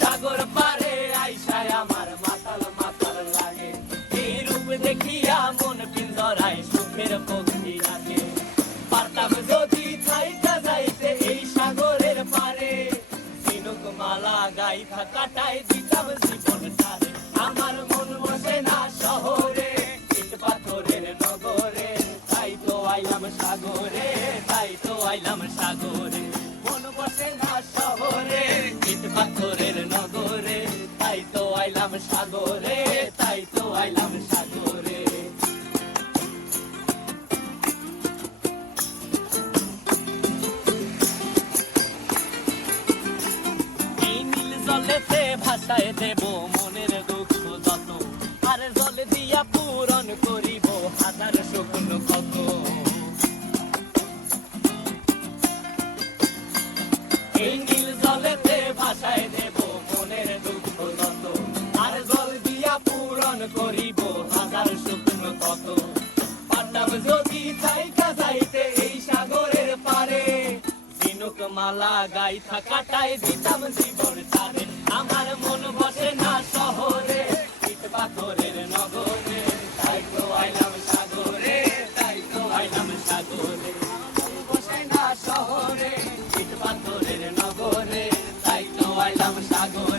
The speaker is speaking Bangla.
সাগর পারে আইসায় আমার মাতাল মাতাল লাগে, এই রূপ দেখিয়া মন পিঞ্জরায় সুখের পক্ষী রাখে। পারতাম যদি থাইকা যাইতে এই সাগরের পারে, ঝিনুক মালা গাইথা কাটায় দিতাম জীবনটারে। আমার মন বসে না শহরে, ইট পাথরের নগরে, তাই তো আইলাম সাগরে, তাই তো আইলাম সাগরে। মন বসে না শহরে, ইট পাথরের নগরে, তাই তো আইলাম সাগরে, তাই তো আইলাম সাগরে। এই নীল জলেতে ভাসায় দেব মনের দুঃখ যত, আর জলে দিয়া পূরণ করিব হাজার শুকনো ক্ষত। এই নীল জলেতে ভাসায় দেব মনের দুঃখ যত, আর জল দিয়া পূরণ করিব হাজার শুকনো ক্ষত। পারতাম যদি থাইকা যাইতে এই সাগরের পারে, ঝিনুক মালা গাইথা কাটায় দিতাম জীবনটারে। আমার মন বসে না শহরে, ইট পাথরের নগরে, তাই তো আইলাম সাগরে, তাই তো আইলাম সাগরে। মন বসে না শহরে, ইট পাথরের নগরে, তাই তো আইলাম সাগরে।